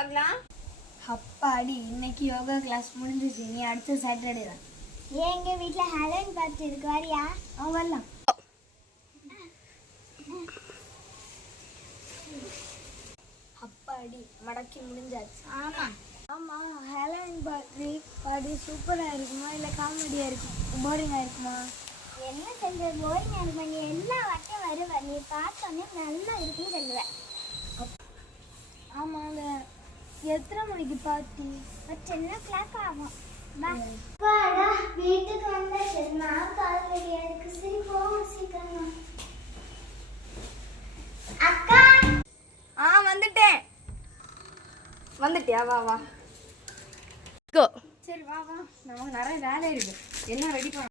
பார்க்கலாம். அப்பாடி இன்னைக்கு யோகா கிளாஸ் முடிஞ்சிச்சு. நீ அடுத்த சாட்டர்டே தான். ஏன் எங்க வீட்ல ஹாலோவின் பார்ட்டி இருக்கு, வரியா? வரலாம். அப்பாடி மடக்கி முடிஞ்சாச்சு. ஆமா ஆமா, ஹாலோவின் பார்ட்டி சூப்பராக இருக்குமா இல்லை காமெடியாக இருக்கும் போரிங்காக இருக்குமா? என்ன சொல்ற, போரிங்கா இருக்குமா? நீ எல்லா வாட்டியும் வருவ, நீ பார்த்தோன்னே நல்லா இருக்குன்னு சொல்லுவேன். ஆமாங்க. எத்தனை மணிக்கு பார்ட்டி? 10 ஆகும். வாடா, வீட்டுக்கு வந்தா சரிமா கால் ரெடியா இருக்கு. சரி போவோம் சீக்கிரமா. அக்கா வந்துட்டேன். வந்துட்டியா? வா வா. சரி வா வா, நமக்கு நிறைய வேலை இருக்கு. என்ன ரெடி பண்ண